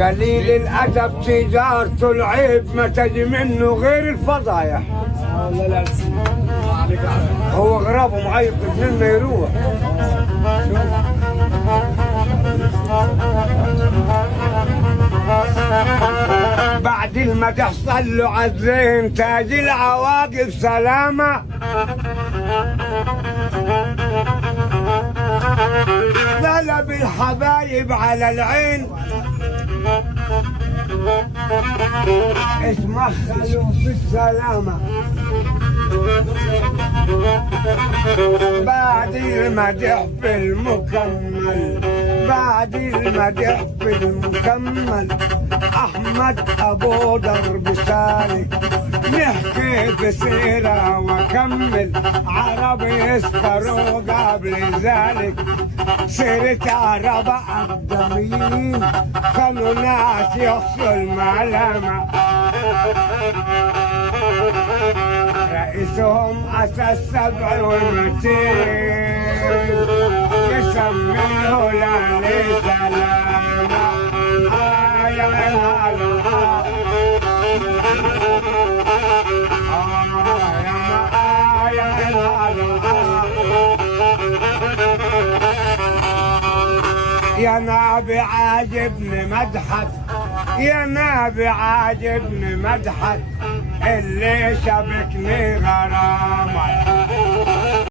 قليل الادب تجارته العيب ما تجي منه غير الفضايح. والله العظيم هو غرابه معيط منين ما يروح. بعد المدح صلوا عالزين تاج العواقب سلامة. قلب الحبايب على العين اتمخلوا في السلامة. بعد المدح في المكمل بعد المدح في المكمل أحمد أبو درب سالك نحكي بسيرة وكمل عرب يسكروا قبل ذلك سيرة عرب أقدمين كانوا ناس يخشوا المعلمة رئيسهم أساس 27 يسمي الهلال سلامة. يا يا نبي عاجبني مدحك يا نبي عاجبني مدحك اللي شبكني غرامك.